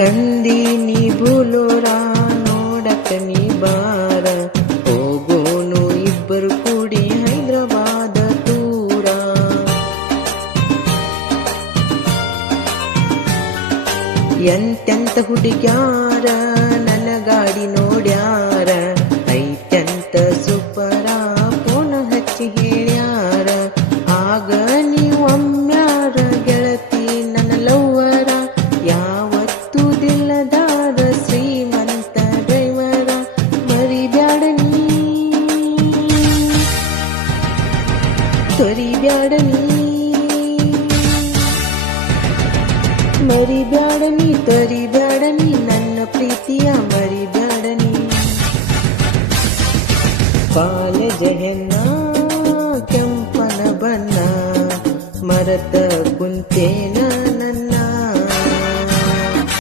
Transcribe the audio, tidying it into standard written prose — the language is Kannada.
ತಂದೀನಿ ಬುಲೋರ ನೋಡಕ ನೀ ಬಾರ, ಹೋಗೋನು ಇಬ್ಬರು ಕೂಡಿ ಹೈದ್ರಾಬಾದ ದೂರ. ಎಂತೆಂತ ಹುಡುಗ್ಯಾರ ನನ್ನ ಗಾಡಿ ನೋಡ್ಯಾರ, ಐತೆಂತ ಸೂಪರ ಫೋನ್ ಹಚ್ಚಿ ಹೇಳ್ಯಾರ. ಆಗ ನೀವು ಒಮ್ಮ್ಯಾರ ಗೆಳತಿ ನನ್ನ ಲವ್ವರ, ಯಾವತ್ತೂ ದಿಲ್ಲದಾರ ಶ್ರೀಮಂತ ಡ್ರೈವರ. ಮರಿಬ್ಯಾಡ ನೀ ತೊರಿಬ್ಯಾಡ ನೀ, ಮರಿಬ್ಯಾಡ ನೀ ತೊರಿಬ್ಯಾಡ ನೀ, ನನ್ನ ಪ್ರೀತಿಯ ಮರಿಬ್ಯಾಡ ನೀ. ಕಾಲೇಜ ಹೆಣ್ಣ ಕೆಂಪನ ಬಣ್ಣ ಮರತ ಕುಂತೇನ